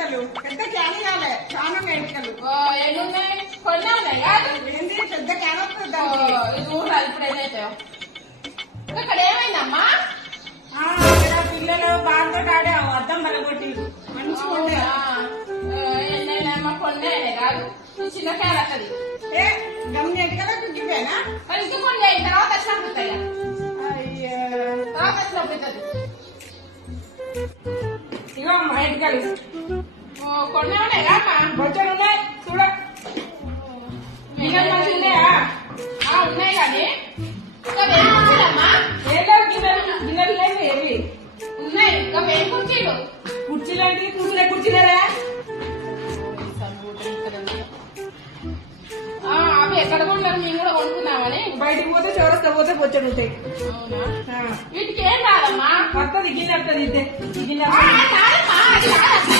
ఎంటికలు పెద్ద క్యాన్ కాలే చాలా ఎంటికలు ఎన్ని ఉన్నాయి కొన్ని ఉన్నాయి కాదు ఏంటి పెద్ద క్యాన్ వస్తుంది ఇది ఊరు ఇప్పుడు ఏదైతే ఇక్కడ ఏమైందమ్మా పిల్లలు బాగా ఆడే అర్థం పలగొట్టిండు మంచిగా ఉండే ఎన్నైనా కొన్ని కాదు చిన్న క్యాన్ అక్కది గమ్య ఎంటికలకు గివేనా మరి ఇంకా కొన్ని తర్వాత వచ్చినప్పుడు వస్తాయి అయ్యా తర్వాత వచ్చినప్పుడు అవుతుంది ఇగో మా ఎంటికలు కొన్ని ఉన్నాయి కామ్మా బొచ్చలు ఉన్నాయి చూడ గిన్నెలు మంచిగా ఉన్నాయా ఉన్నాయి కానీ ఇంకా వేరు కుర్చీలమ్మా ఏం లేవు గిన్నెలు లేవు ఏవి ఉన్నాయి ఇంకా వేరు కుర్చీలు కుర్చీలు అంటే కుర్చీలేరా అవి ఎక్కడ కొన్నారు మేము కూడా కొనుక్కున్నామని బయటికి పోతే చౌరస్తా పోతే బొచ్చడు ఉంటాయి వీటికి ఏం రాదమ్మా వస్తుంది గిన్నె వస్తుంది గిన్నె కాదమ్మా, అది కాదమ్మా.